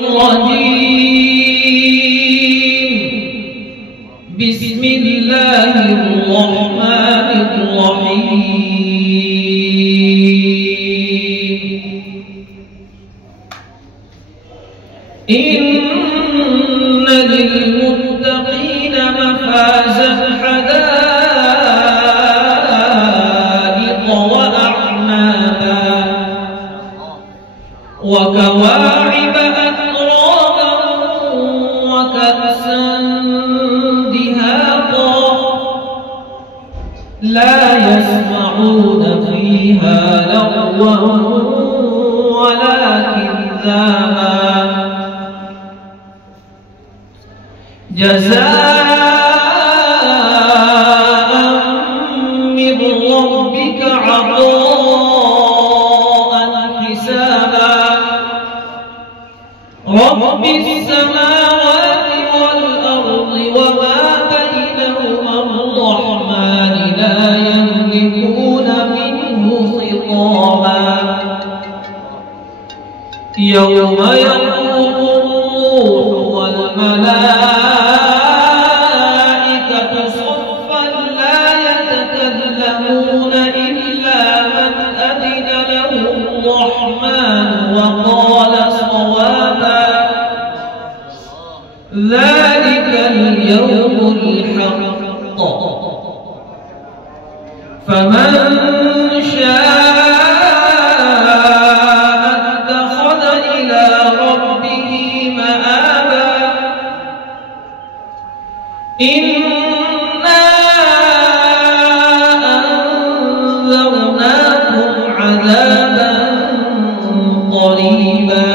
الرجيم. بسم الله الرحمن الرحيم. إن للمتقين مفازا حدائق وأعنابا وكواعب أترابا وكأسا دهاقا لا يسمعون فيها لغوا ولا كذابا جزاء من ربك عطاء حسابا رب السماوات والأرض وما بينهما الرحمن لا يملكون منه خطابا يوم يقوم الروح والملائكة صفا لا يتكلمون إلا من أذن له الرحمن وقال صوابا ذلك اليوم الحق فمن شاء اتخذ إلى ربه مآبا إنا أنذرناكم عذابا قريبا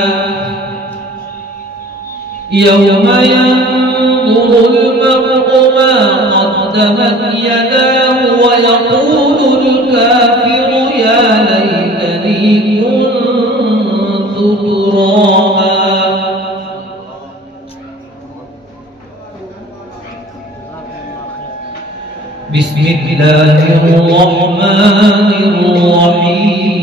يوم ينظر المرء ما قدمت يداه ويقول الكافر يا ليتني كنت ترابا بسم الله الرحمن الرحيم.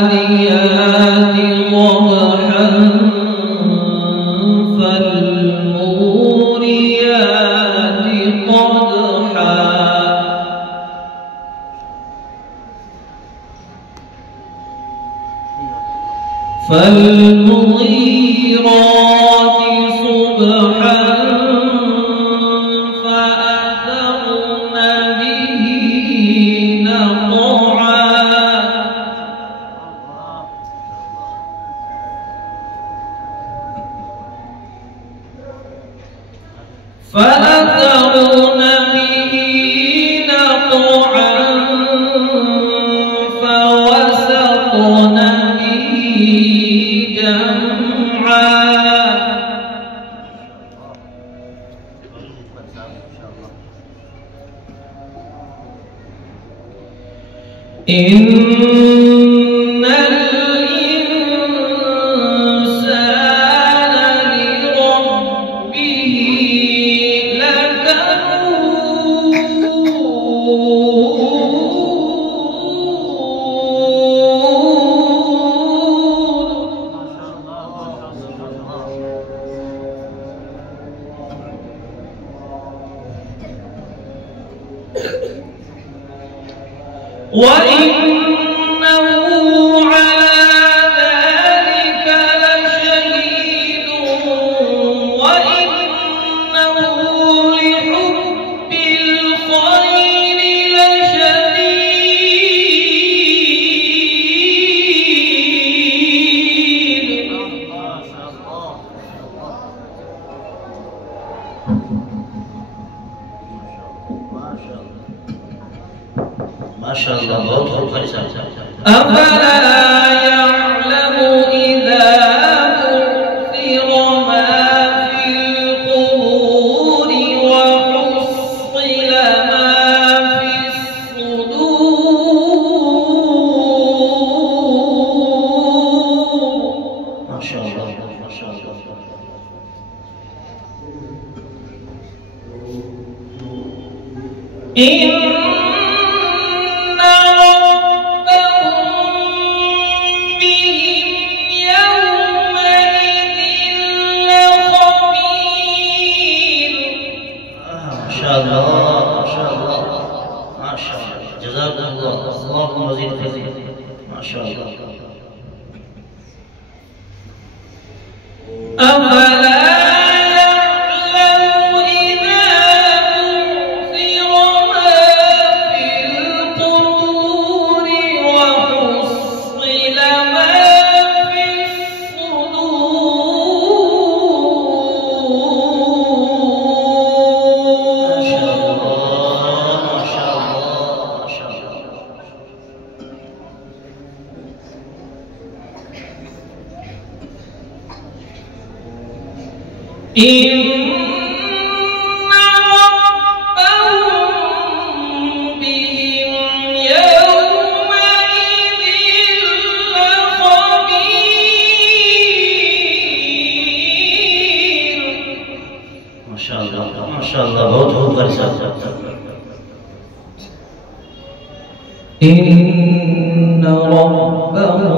والعاديات ضبحا فالموريات قدحا فالمغيرات صبحا فأثرن به نقعا فأثرن به نقعا فوسطن به جمعا إن الإنسان لربه وإنه على ذلك لشهيد وإنه لحب الخير لشديد ما شاء الله बहुत खूबसूरत أفلا يعلم إذا بعثر ما في القبور وحصل ما في الصدور ما شاء الله إن ربهم بهم يومئذ لخبير. ما شاء الله ما شاء الله बहुत खूब कर सकते إن ربهم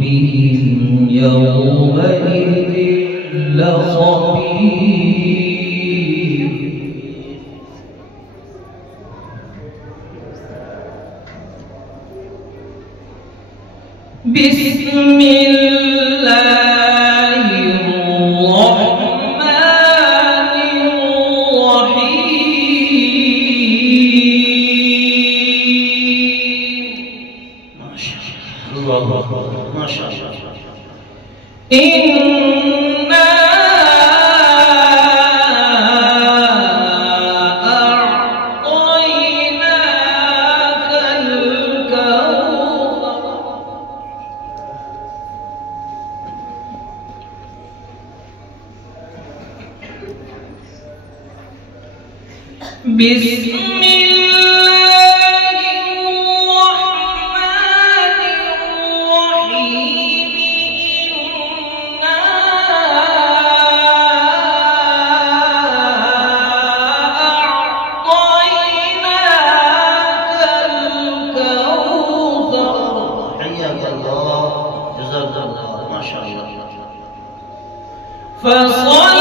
بهم يومئذ لخبير. بسم الله الرحمن الرحيم. ما شاء الله ما شاء الله. بسم الله الرحمن الرحيم. إنا أعطيناك الكوثر. حياك الله جزاك الله ما شاء الله. فصل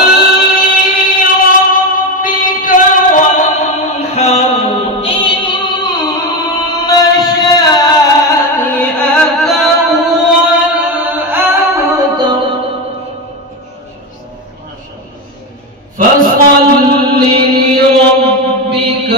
فصل لربك